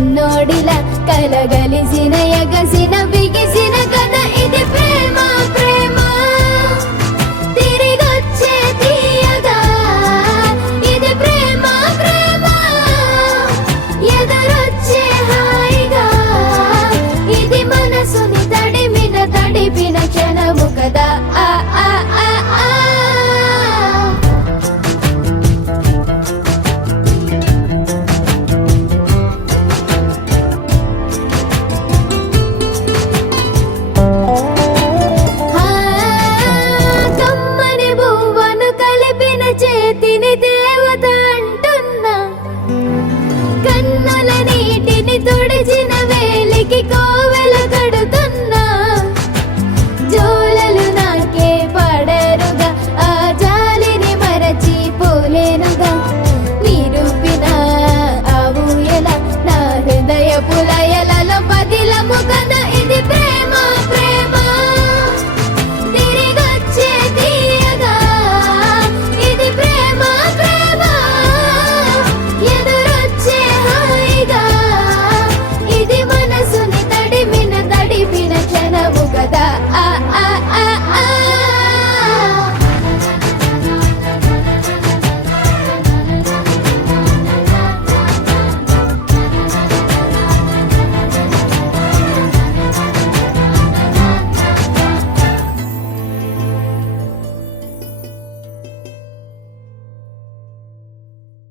చిన్నోడిలా కలగలిసిన ఎగసిన బిగిసిన కథ ఇది ప్రేమ ప్రేమ తిరిగొచ్చే తీయగా ఇది ప్రేమ ప్రేమ ఎదురొచ్చే హాయిగా ఇది మనసుని తడిపిన క్షణము కదా ఆ ఆ ఆ ఆ చేతిని దేవత అంటున్నా కన్నుల నీటిని తుడిచిన వేలికి కోవెల కడుతున్నా జోలలు నాకే పడరుగా ఆ జాలిని మరచి పోలేనుగా నిరూపిన ఆ ఊయల నా హృదయ పులయలలో పదిలముగా